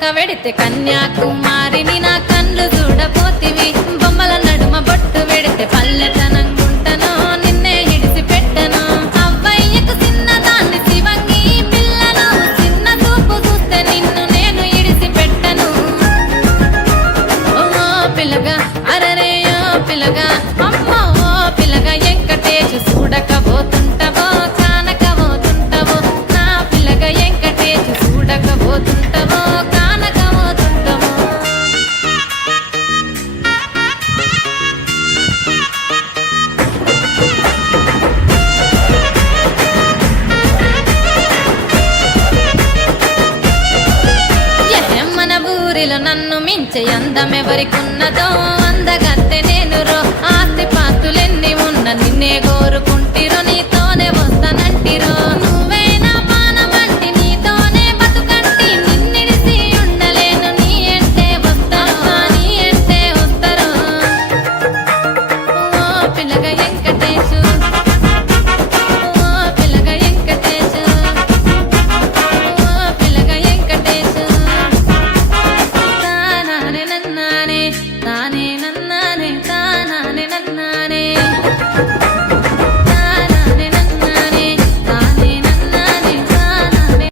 వంక వెడితే కన్యాకుమారిని నా కళ్ళు చూడపోతివి బొమ్మల నడుమ బొట్టు వెడితే పల్లెతనంగుంటను నిన్నే ఇడిసి పెట్టను అవ్వయ్యకు చిన్నదాన్ని శివంగి పిల్లను చిన్న చూపు చూస్తే నిన్ను నేను ఇడిసి పెట్టను ఓ పిల్లగా అరరే ఓ పిల్లగా అమ్మో ఓ పిల్లగా వెంకటేశు చూడకపోతుంటవో కానకపోతుంటవో నా పిల్లగా వెంకటేశు చూడకపోతుంటవో కానకపోతుంటవో మన ఊరిలో నన్ను మించే అందమెవరికున్నదో అందగత్తె నేను రో ఆస్తి పాస్తులెన్ని ఉన్న నిన్నే కోరుకుంటిరో నీతోనే వస్తానంటిరో నువ్వే నా పానమంటి నీతోనే బతుకంటి నిన్నిడిసి ఉండలేను నీ అంటే వస్తాను నీ అంటే వస్తారు ఓ పిల్లగా వెంకటేశు ఓ పిల్లగా వెంకటేశు ఓ పిల్లగా వెంకటేశు తానే నన్నానే తానే నన్నానే తానే నన్నా